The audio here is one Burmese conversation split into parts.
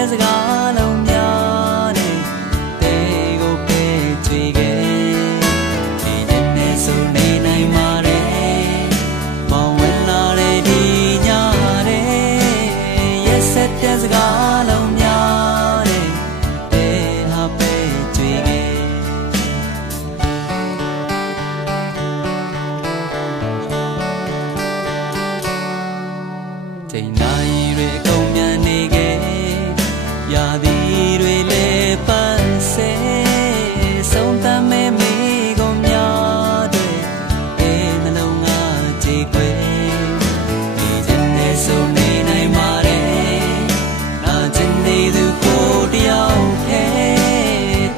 တဲ့စကားလုံးများနဲ့တဲကိုပဲကြွေခဲ့ဒီတဲ့နဲ့ဆိုနေနိုင်ပါတယ်မောင်ဝင်လာတဲ့ဒီညတဲ့ရက်ဆက်တဲ့စကားလုံးများနဲ့တဲဟာပဲကြွေခဲ့ချိန်တိုင်းတွေအကုန်မြန်နေခဲ့ရာသီတွေလည်းပန်းဆဲဆုံးသမ်းမဲ့မိကုန်များတဲ့အဲနှလုံးငါကြည်ခွေဒီချက်နဲ့ဆိုနေနိုင်ပါတယ်နာကျင်နေသူကိုတယောက်ထဲ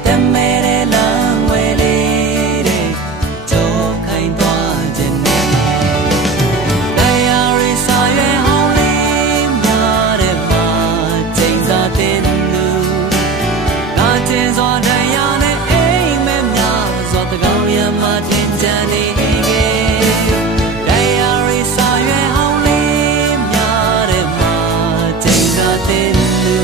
တမဲတဲ့လမ်းဝဲလေးတဲ့ကြောခိုင်းသွားခြင်းနဲ့တရားရီစာရွယ်ဟောင်းလေးများတဲ့မှာချိန်စာတင်လူနာကျင်စွာတရားနဲ့အိမ်မက်များစွာတကောင်းရမတင်ကြနေခဲ့တရားရီစာရွယ်ဟောင်းလေးများတဲ့မှာချိန်စာတင်လူ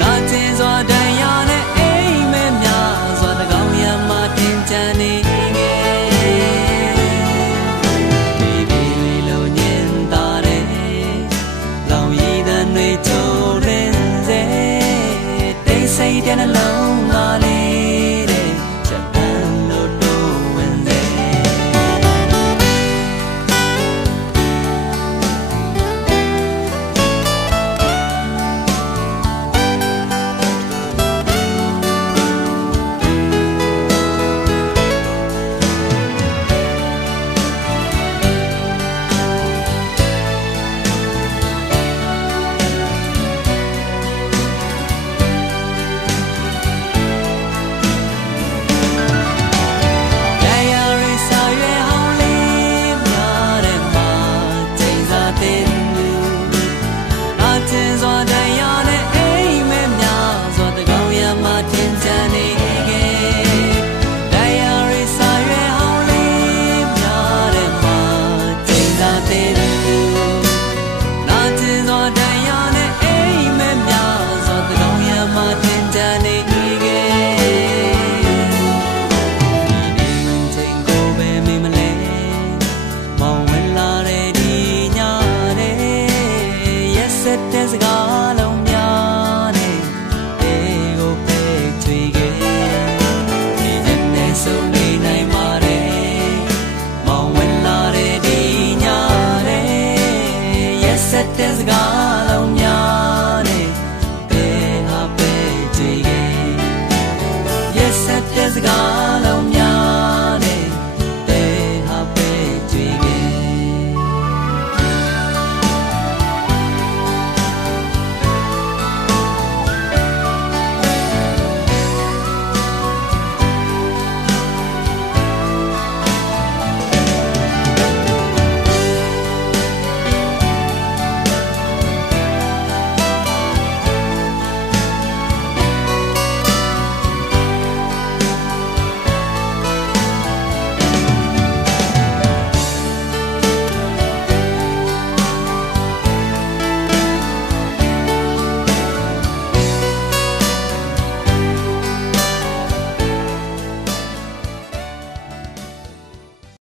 နာကျင်စွာတရားနဲ့အိမ်မက်များစွာတကောင်းရမတင်ကြနေဒီဒီလုံးညင်တာတဲ့လောင်ရည်တဲ့တွေချိုးရင်းစေတိတ်ဆိတ်တဲ့နှလုံးသားလေး